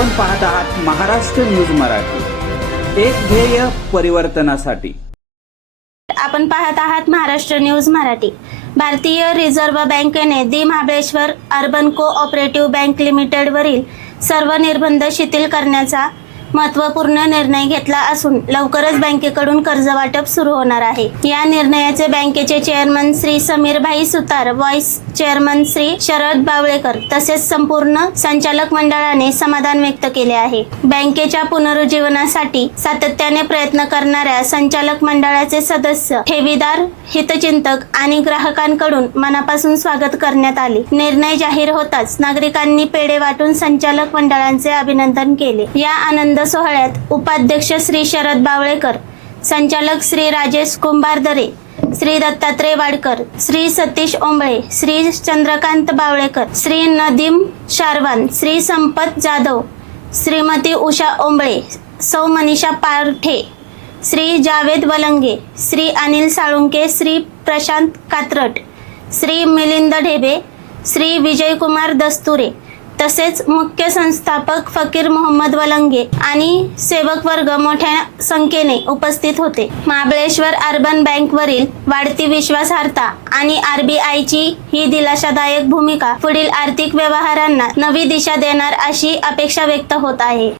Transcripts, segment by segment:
आपण पाहत आहात महाराष्ट्र न्यूज मराठी, एक ध्येय परिवर्तनासाठी। आपण पाहत आहात महाराष्ट्र न्यूज मराठी। भारतीय रिझर्व्ह बँकेने the Mahabaleshwar urban cooperative bank limited वरील सर्व निर्बंध शिथिल करण्याचा महत्त्वपूर्ण निर्णय घेतला असून लवकरच बँकेकडून कर्ज वाटप सुरू होणार आहे। या निर्णयाचे बँकेचे चेअरमन श्री समीरभाई सुतार, व्हाईस चेअरमन श्री शरद बावळेकर तसेच संपूर्ण संचालक मंडळाने समाधान व्यक्त केले आहे। बँकेच्या पुनरुज्जीवनासाठी सातत्याने प्रयत्न करणाऱ्या संचालक मंडळाचे सदस्य, ठेवीदार, हितचिंतक आणि ग्राहकांकडून मनापासून स्वागत करण्यात आले। निर्णय जाहीर होताच नागरिकांनी पेढे वाटून संचालक मंडळाचे अभिनंदन केले। या आनंद सोहळ्यात उपाध्यक्ष श्री शरद बावळेकर, संचालक श्री राजेश कुंभारदरे, श्री दत्तात्रय वाडकर, श्री सतीश ओंबळे, श्री चंद्रकांत बावळेकर, श्री नदीम शारवान, श्री संपत जाधव, श्रीमती उषा ओंबळे, सौ मनीषा पारठे, श्री जावेद वलंगे, श्री अनिल साळुंके, श्री प्रशांत कात्रट, श्री मिलिंद ढेबे, श्री विजयकुमार दस्तुरे तसेच मुख्य संस्थापक फकीर मोहम्मद वलंगे आणि सेवक वर्ग मोठ्या संख्येने उपस्थित होते। महाबळेश्वर अर्बन बँकवरील वाढती विश्वासार्हता आणि आरबीआयची ही दिलासादायक भूमिका पुढील आर्थिक व्यवहारांना नवी दिशा देणार अशी अपेक्षा व्यक्त होत आहे।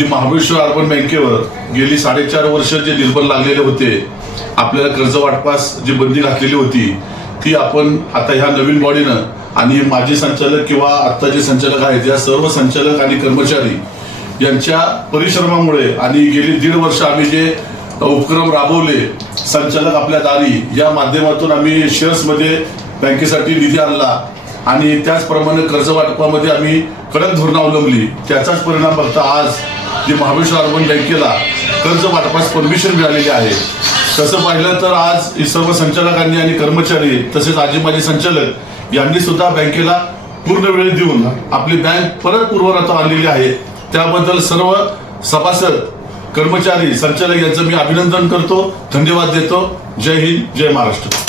महाबळेश्वर अर्बन बँकेवर गेली 4.5 वर्ष जे निर्बंध लागलेले होते, आपल्याला कर्ज वाटपास जी बंदी घातलेली होती, ती आपण आता ह्या नवीन बॉडीनं आणि माजी संचालक किंवा आता जे संचालक आहेत या सर्व संचालक आणि कर्मचारी यांच्या परिश्रमामुळे आणि गेली 1.5 वर्ष आम्ही जे उपक्रम राबवले, संचालक आपल्या दारी या माध्यमातून आम्ही शेअर्समध्ये बँकेसाठी निधी आणला आणि त्याचप्रमाणे कर्ज वाटपामध्ये आम्ही कडक धोरणं अवलंबली। त्याचाच परिणाम बघता आज जे महाबळेश्वर अर्बन बँकेला कर्ज वाटपास परमिशन मिळालेली आहे। तसं पाहिलं तर आज सर्व संचालकांनी आणि कर्मचारी तसेच आजी माजी संचालक यांनी सुद्धा बँकेला पूर्ण वेळ देऊन आपली बँक परत पूर्ववत आणलेली आहे। त्याबद्दल सर्व सभासद, कर्मचारी, संचालक यांचं मी अभिनंदन करतो, धन्यवाद देतो। जय हिंद, जय महाराष्ट्र।